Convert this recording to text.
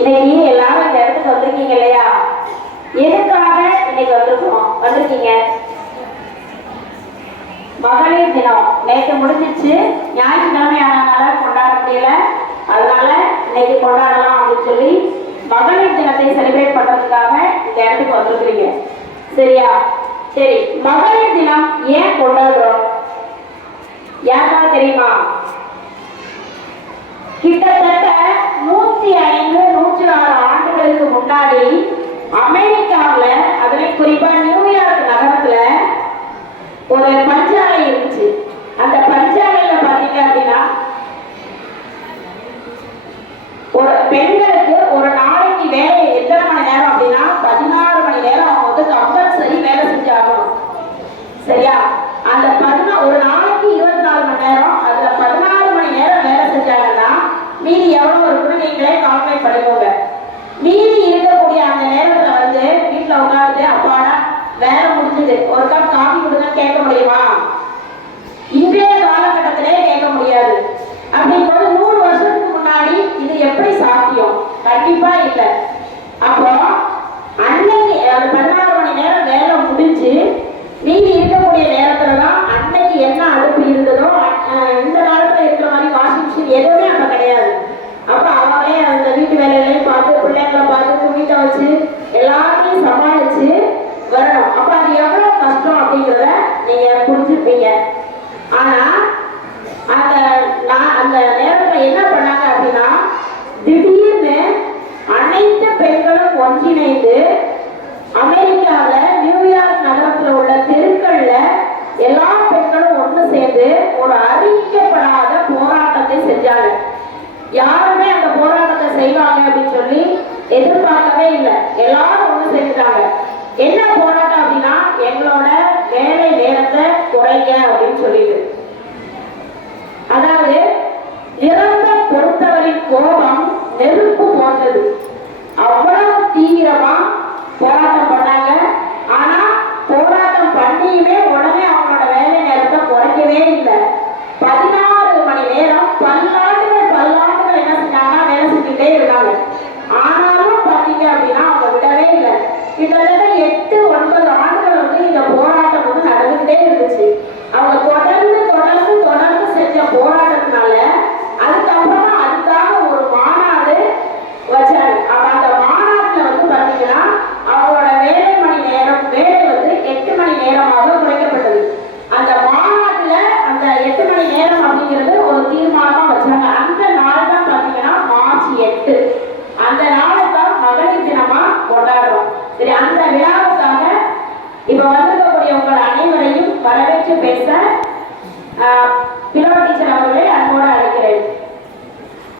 இன்னைக்கு எல்லாரும் இந்த இடத்துக்கு வந்திருக்கீங்க இல்லையா? எதுக்காக இன்னைக்கு வந்திருக்கீங்க? மகளிர் தினம் நேற்று முடிஞ்சிச்சு. ஞாயிற்றுக்கிழமை ஆனதுனால கொண்டாட முடியல. அதனால இன்னைக்கு கொண்டாடலாம் அப்படின்னு சொல்லி மகளிர் தினத்தை செலிப்ரேட் பண்றதுக்காக இந்த இடத்துக்கு வந்திருக்கிறீங்க. சரியா? சரி, மகளிர் தினம் ஏன் கொண்டாடுறோம்? யாருக்கா தெரியுமா? கிட்டத்தட்ட 105 106 ஆண்டுகளுக்கு முன்னாடி அமெரிக்காவில், அதுல குறிப்பா நியூயார்க் நகரத்துல ஒரு பஞ்சாலை இருந்துச்சு. அந்த பஞ்சாலையில பாத்தீங்க அப்படின்னா ஒரு பெண்களுக்கு ஒரு நாளைக்கு வேலை எத்தனை மணி நேரம் அப்படின்னா 16 மணி நேரம் அவங்க வந்து கம்பல்சரி வேலை செஞ்சாகணும். சரியா? அந்த ஒரு நாளைக்கு 24 மணி நேரம், அதுல 16 மணி நேரம் வேலை செஞ்சாங்கன்னா மீதி எவ்வளவு இருக்குன்னு நீங்களே கால்குலேட் பண்ணிக்கோங்க. மீதி இருக்கக்கூடிய அந்த நேரத்துல வந்து வீட்டுல உட்காந்து அப்பாடா வேலை முடிஞ்சது, ஒரு கப் காஃபி கொடுங்க கேட்க முடியுமா? இன்றைய காலகட்டத்திலே கேட்க முடியாது. அப்படிங்கும்போது 100 வருஷத்துக்கு முன்னாடி இது எப்படி சாத்தியம்? கண்டிப்பா இல்லை. அப்போ அன்னைக்கு 16 மணி நேரம் வேலை முடிஞ்சு மீதி இருக்கக்கூடிய நேரத்துல தான் அன்னைக்கு என்ன அடுப்பு இருந்ததோ, இந்த காலத்துல இருக்கிற மாதிரி வாஷிங் மிஷின் எதுவுமே அப்ப கிடையாது. அப்ப அவங்களே அந்த வீட்டு வேலைகளையும் பார்த்து, பிள்ளைங்களை பார்த்து, வீட்டை வச்சு எல்லாத்தையும் சமாளிச்சு வரணும். அப்ப அது எவ்வளவு கஷ்டம் அப்படிங்கிறத நீங்க புரிஞ்சுப்பீங்க. ஆனா அந்த நேரத்துல என்ன பண்ணாங்க அப்படின்னா, திடீர்னு அனைத்து பெண்களும் ஒன்றிணைந்து அமெரிக்காவில் நியூயார்க் நகரத்தில் உள்ள தெருக்கள்ல எல்லா பெண்களும் ஒன்று சேர்ந்து ஒரு அறிவிக்கப்படாத போராட்டத்தை செஞ்சாங்க. யாருமே அந்த போராட்டத்தை செய்வாங்க அப்படின்னு சொல்லி எதிர்பார்க்கவே இல்லை. எல்லாரும் ஒன்று சேர்ந்துட்டாங்க. என்ன போராட்டம் அப்படின்னா, எங்களோட வேலை நேரத்தை குறைங்க அப்படின்னு சொல்லிட்டு. அதாவது நிறத்தை பொறுத்தவரின் கோபம் நெருப்பு போன்றது. அவ்வளவு தீவிரமா போராட்டம் பண்ணாங்க. ஆனா போராட்டம் பண்ணியுமே உடனே அவங்களோட வேலை நேரத்தை குறைக்கவே இல்லை. 16 மணி நேரம் பல்லாண்டுகள் என்ன செஞ்சாங்கன்னா வேலை செஞ்சுட்டே இருக்காங்க. ஆனாலும் பாத்தீங்க அப்படின்னா அவங்க விடவே இல்லை. கிட்டத்தட்ட 8-9 ஆண்டுகள் வந்து இந்த போராட்டம் வந்து நடந்துகிட்டே இருந்துச்சு. அவங்க தொடர்ந்து செஞ்ச போராட்டத்தினால அதுக்கப்புறமா அதுக்காக ஒரு மாநாடு வச்சாங்க. அப்ப அந்த மாநாட்டுல வந்து பாத்தீங்கன்னா அவங்களோட வேலை வந்து 8 மணி நேரமாக குறைக்கப்பட்டது. அந்த மாநாட்டுல அந்த 8 மணி நேரம் அப்படிங்கிறது ஒரு தீர்மானமா வச்சாங்க. அந்த நாள் தான் பாத்தீங்கன்னா மார்ச் 8. அந்த நாளை தான் மகளிர் தினமா கொண்டாடுறோம். சரி, அந்த விழாவுக்காக இப்ப வந்திருக்கக்கூடிய உங்கள் அனைவரையும் வரவேற்று பேச